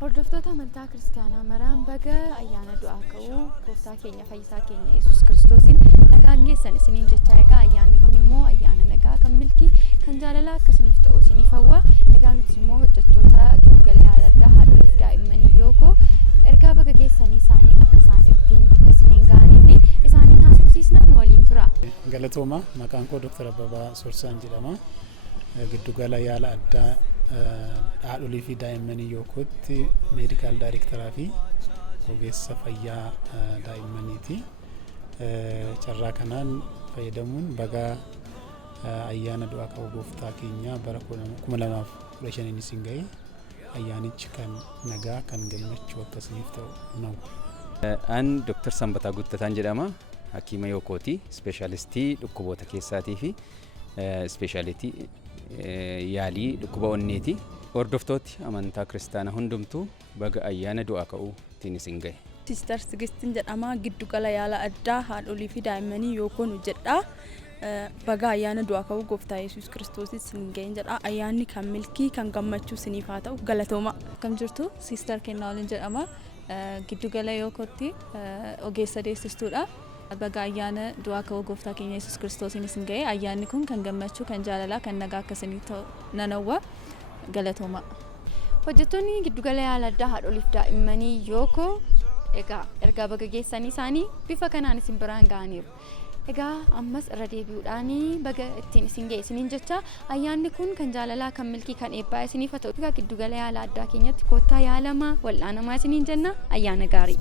Hordoftoota amantaa kiristaanaa maraan baga ayyaana du'aa ka'uu gooftaa keenya fayyisaa keenya Yesuus Kiristoosiin nagaan geessan isiniin jechaa egaa ayyaanni kun immoo ayyaana nagaa kan milkii kan jaalalaa akka isiniif ta'u isiniif hawwa. Egaa nuti immoo hojjettoota giddugala yaala addaa haadholiif daa'immanii yookoo ergaa baga geessanii isaanii akka isaan ittiin isiniin ga'anii fi isaaniin haasofsiisna nu waliin tura. Galatooma maqaan koo Dr. Abbabaa Sorsaan jedhama. Giddugala yaala addaa haadholii fi daa'immanii yookootti meedikaal daayirektaraa fi ogeessa fayyaa daa'immaniiti. Carraa kanaan fayyadamuun baga ayyaana du'aa ka'uu gooftaa keenya bara 2015 isin ga'e ayyaanichi kan nagaa kan gammachuu akkasiniif ta'u namu. An Dr. Sanbataa Guuttataan jedhama. Hakiima yookooti. Ispeeshaalistii dhukkuboota keessaatii fi ispeeshaalitii yaalii dhukkuba onneeti. Hordoftooti amantaa kiristaanaa hundumtuu baga ayyaana du'aa ka'uu ittiin isin ga'e. Sister Sigistiin jedhama. Giddugala yaala addaa haadholii fi daa'immanii yookoon hojjedha. Baga ayyaana du'aa ka'uu gooftaa Yesuus Kiristoos isin ga'een jedha. Ayyaanni kan milkii kan gammachuu isiniif haa ta'u. Galatooma. Akkam jirtu Sister Kennaawolin jedhama. Giddugala yookootti ogeessa deessistuudha. Baga ayyaana du'aa ka'uu gooftaa keenya Yesuus Kiristoosiin isin ga'e ayyaanni kun kan gammachuu kan jaalalaa kan nagaa akka isiniif ta'u nan hawwa. Galatooma. Hojjettoonni giddugala yaala addaa haadholiif daa'immanii yookoo egaa ergaa baga geessanii isaanii bifa kanaan isin biraan ga'aniiru. Egaa ammas irra deebi'uudhaan baga ittiin isin ga'e isiniin jecha ayyaanni kun kan jaalalaa kan milkii kan eebbaa isiniif haa ta'u. Egaa giddugala yaala addaa keenyatti koottaa yaalamaa wal'aanamaa isiniin jenna ayyaana gaarii.